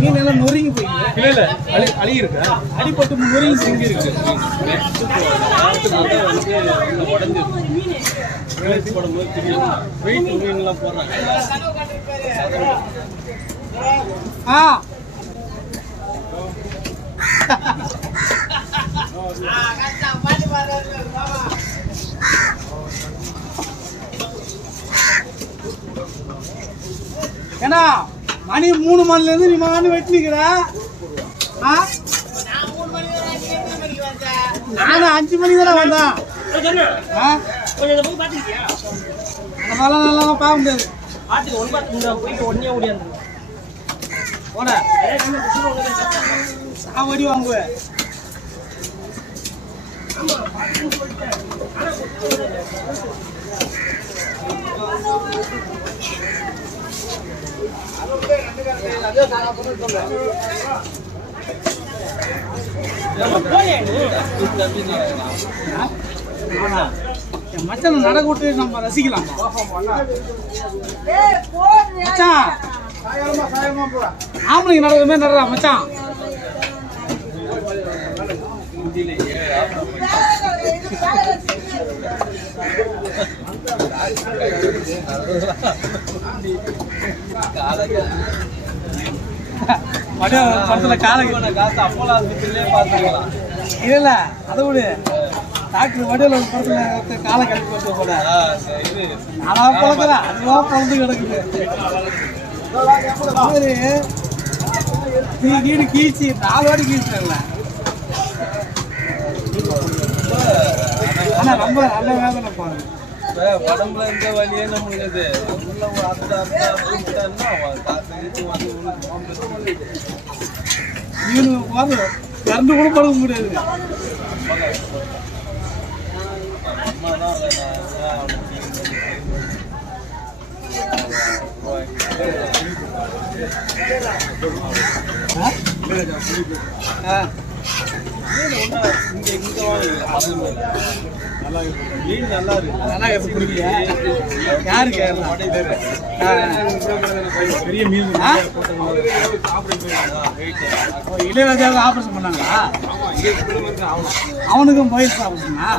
மீன் எல்லாம் நொறுங்கி போயிருக்கு. இல்ல அழி இருக்கா அடிப்பட்டு நொறுங்கி செஞ்சு இருக்கு. உடஞ்சி போடும்போது வெயிட் மீன்லாம் போடுறாங்க. ஏன்னா மணி 3 மணில இருந்து நீ மானு வெட்டி நிக்கிற. நானும் 5 மணிக்கு தானே வந்தேன். அதெல்லாம் நல்லா பார்க்க முடியாது. போட சாவடி வாங்குவேன். மச்சான் நடக்க விட்டு நம்ம ரசிக்கலாம். மச்சான் ஆம்பளைங்க நடக்கிற மாதிரி நடறா மச்சான். படத்துல காசு அப்போலா இல்ல அதை விடு. டாக்டர் வடிவில் ஒரு படத்துல காலை கழிப்பு வச்ச போல அதான் பழக்கிறேன். அதுவா பழந்து கிடக்குது. கீடு கீழ்ச்சி 4 வாட்டி கீழ்ச்சிடல. ஆனா ரொம்ப நல்ல வேதனை பாருங்க. உடம்புல இருந்த வழியே நம்மளுக்கு கரண்டு கூட படுக்க முடியாது. பெரிய மீன் இளையராஜாவுக்கு ஆபரேஷன் பண்ணாங்களா? அவனுக்கும் பயிர் ஆபரேஷனா?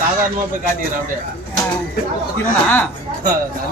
சாதாரணமா போய் காட்டிக்கிறான்.